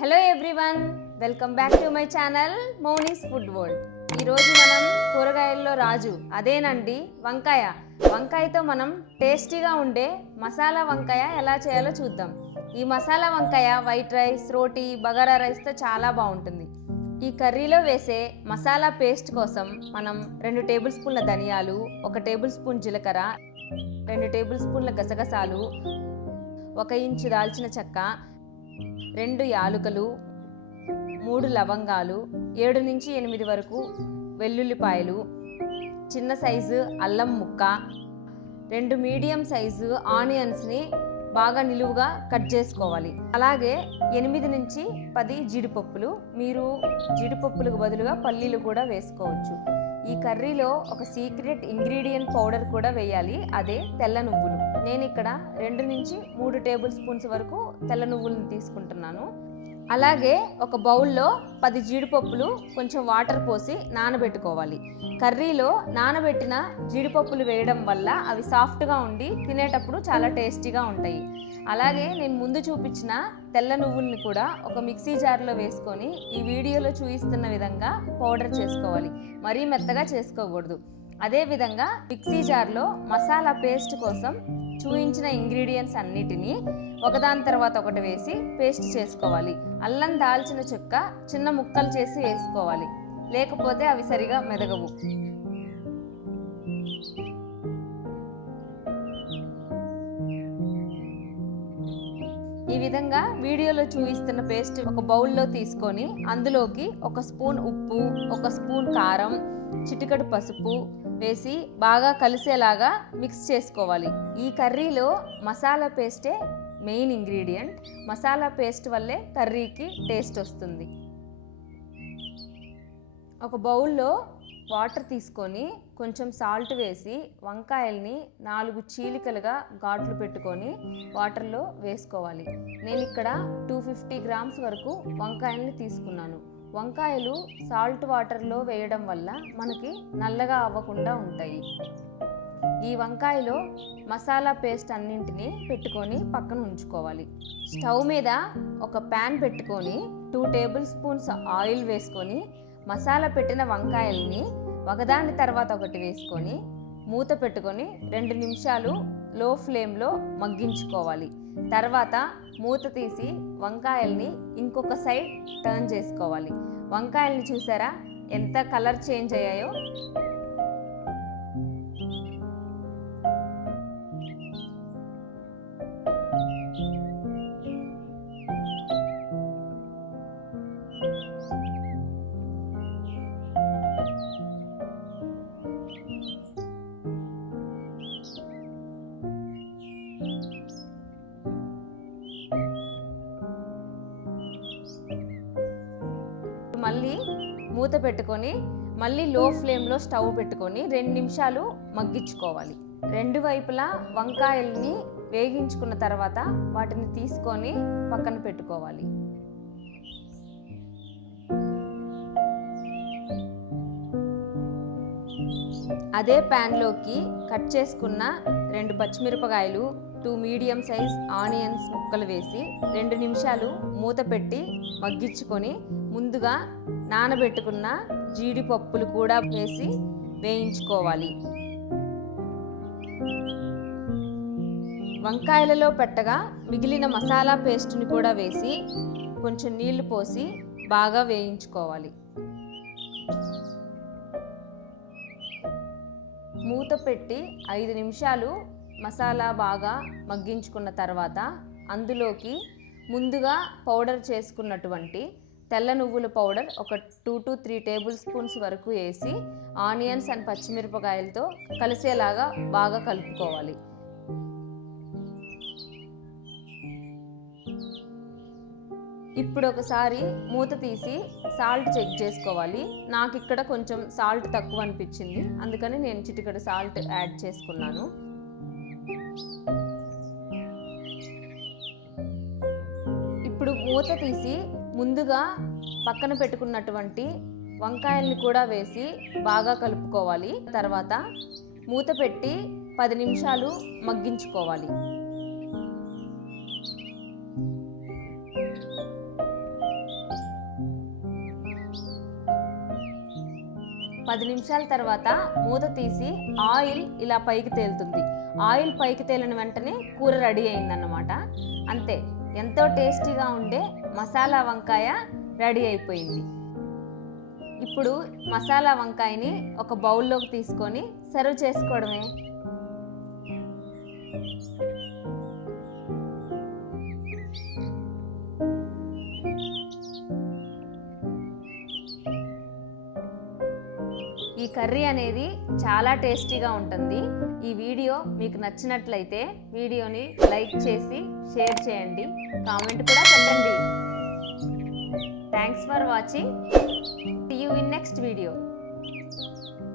Hello everyone, welcome back to my channel Mouni's food world. ఈరోజు మనం కూరగాయల్లో రాజు అదేనండి వంకాయ. వంకాయతో మనం టేస్టీగా ఉండే మసాలా వంకాయ ఎలా చేయాలో చూద్దాం. ఈ మసాలా వంకాయ వైట్ రైస్, రోటీ, బగారా రైస్తో చాలా బాగుంటుంది. ఈ కర్రీలో వేసే మసాలా పేస్ట్ కోసం మనం 2 టేబుల్ స్పూన్ల ధనియాలు, 1 టేబుల్ స్పూన్ జీలకర్ర, 2 టేబుల్ స్పూన్ల గసగసాలు, 1 ఇంచు దాల్చిన చెక్క, 2 యాలుకలు, 3 లవంగాలు, 7 నుంచి 8 వరకు వెల్లుల్లిపాయలు, చిన్న సైజు అల్లం ముక్క, 2 మీడియం సైజు ఆనియన్స్ని బాగా నిలువుగా కట్ చేసుకోవాలి. అలాగే 8 నుంచి 10 జీడిపప్పులు. మీరు జీడిపప్పులకు బదులుగా పల్లీలు కూడా వేసుకోవచ్చు. ఈ కర్రీలో ఒక సీక్రెట్ ఇంగ్రీడియంట్ పౌడర్ కూడా వేయాలి, అదే తెల్ల నువ్వులు. నేను ఇక్కడ 2 నుంచి 3 టేబుల్ స్పూన్స్ వరకు తెల్ల నువ్వులను తీసుకుంటున్నాను. అలాగే ఒక బౌల్లో 10 జీడిపప్పులు కొంచెం వాటర్ పోసి నానబెట్టుకోవాలి. కర్రీలో నానబెట్టిన జీడిపప్పులు వేయడం వల్ల అవి సాఫ్ట్గా ఉండి తినేటప్పుడు చాలా టేస్టీగా ఉంటాయి. అలాగే నేను ముందు చూపించిన తెల్ల నువ్వుల్ని కూడా ఒక మిక్సీ జార్లో వేసుకొని ఈ వీడియోలో చూపిస్తున్న విధంగా పౌడర్ చేసుకోవాలి. మరీ మెత్తగా చేసుకోకూడదు. అదేవిధంగా మిక్సీ జార్లో మసాలా పేస్ట్ కోసం చూయించిన ఇంగ్రీడియంట్స్ అన్నిటినీ ఒకదాని తర్వాత ఒకటి వేసి పేస్ట్ చేసుకోవాలి. అల్లం, దాల్చిన చెక్క చిన్న ముక్కలు చేసి వేసుకోవాలి, లేకపోతే అవి సరిగా మెదగవు. ఈ విధంగా వీడియోలో చూపిస్తున్న పేస్ట్ ఒక బౌల్లో తీసుకొని అందులోకి 1 స్పూన్ ఉప్పు, 1 స్పూన్ కారం, చిటికెడు పసుపు వేసి బాగా కలిసేలాగా మిక్స్ చేసుకోవాలి. ఈ కర్రీలో మసాలా పేస్టే మెయిన్ ఇంగ్రీడియంట్. మసాలా పేస్ట్ వల్లే కర్రీకి టేస్ట్ వస్తుంది. ఒక బౌల్లో వాటర్ తీసుకొని కొంచెం సాల్ట్ వేసి వంకాయల్ని 4 చీలికలుగా ఘాట్లు పెట్టుకొని వాటర్లో వేసుకోవాలి. నేను ఇక్కడ 250 గ్రామ్స్ వరకు వంకాయల్ని తీసుకున్నాను. వంకాయలు సాల్ట్ వాటర్లో వేయడం వల్ల మనకి నల్లగా అవ్వకుండా ఉంటాయి. ఈ వంకాయలో మసాలా పేస్ట్ అన్నింటినీ పెట్టుకొని పక్కన ఉంచుకోవాలి. స్టవ్ మీద ఒక ప్యాన్ పెట్టుకొని 2 టేబుల్ స్పూన్స్ ఆయిల్ వేసుకొని మసాలా పెట్టిన వంకాయల్ని ఒకదాని తర్వాత ఒకటి వేసుకొని మూత పెట్టుకొని 2 నిమిషాలు లో ఫ్లేమ్లో మగ్గించుకోవాలి. తర్వాత మూత తీసి వంకాయల్ని ఇంకొక సైడ్ టర్న్ చేసుకోవాలి. వంకాయల్ని చూసారా ఎంత కలర్ చేంజ్ అయ్యాయో. మళ్ళీ మూత పెట్టుకొని మళ్ళీ లో ఫ్లేమ్లో స్టవ్ పెట్టుకొని 2 నిమిషాలు మగ్గించుకోవాలి. 2 వైపులా వంకాయల్ని వేగించుకున్న తర్వాత వాటిని తీసుకొని పక్కన పెట్టుకోవాలి. అదే ప్యాన్లోకి కట్ చేసుకున్న 2 పచ్చిమిరపకాయలు, 2 మీడియం సైజ్ ఆనియన్స్ ముక్కలు వేసి 2 నిమిషాలు మూత పెట్టి మగ్గించుకొని ముందుగా నానబెట్టుకున్న జీడిపప్పులు కూడా వేసి వేయించుకోవాలి. వంకాయలలో పెట్టగా మిగిలిన మసాలా పేస్ట్ని కూడా వేసి కొంచెం నీళ్లు పోసి బాగా వేయించుకోవాలి. మూత పెట్టి 5 నిమిషాలు మసాలా బాగా మగ్గించుకున్న తర్వాత అందులోకి ముందుగా పౌడర్ చేసుకున్నటువంటి తెల్ల నువ్వుల పౌడర్ ఒక 2 to 3 టేబుల్ స్పూన్స్ వరకు వేసి ఆనియన్స్ అండ్ పచ్చిమిరపకాయలతో కలిసేలాగా బాగా కలుపుకోవాలి. ఇప్పుడు ఒకసారి మూత తీసి సాల్ట్ చెక్ చేసుకోవాలి. నాకు ఇక్కడ కొంచెం సాల్ట్ తక్కువ అనిపించింది, అందుకని నేను చిటికెడు సాల్ట్ యాడ్ చేసుకున్నాను. ఇప్పుడు మూత తీసి ముందుగా పక్కన పెట్టుకున్నటువంటి వంకాయల్ని కూడా వేసి బాగా కలుపుకోవాలి. తర్వాత మూత పెట్టి 10 నిమిషాలు మగ్గించుకోవాలి. 10 నిమిషాల తర్వాత మూత తీసి ఆయిల్ ఇలా పైకి తేలుతుంది. ఆయిల్ పైకి తేలిన వెంటనే కూర రెడీ అయిందన్నమాట. అంతే, ఎంతో టేస్టీగా ఉండే మసాలా వంకాయ రెడీ అయిపోయింది. ఇప్పుడు మసాలా వంకాయని ఒక బౌల్లోకి తీసుకొని సర్వ్ చేసుకోవడమే. ఈ కర్రీ అనేది చాలా టేస్టీగా ఉంటుంది. ఈ వీడియో మీకు నచ్చినట్లయితే వీడియోని లైక్ చేసి షేర్ చేయండి, కామెంట్ కూడా పెట్టండి. Thanks for watching. See you in next video.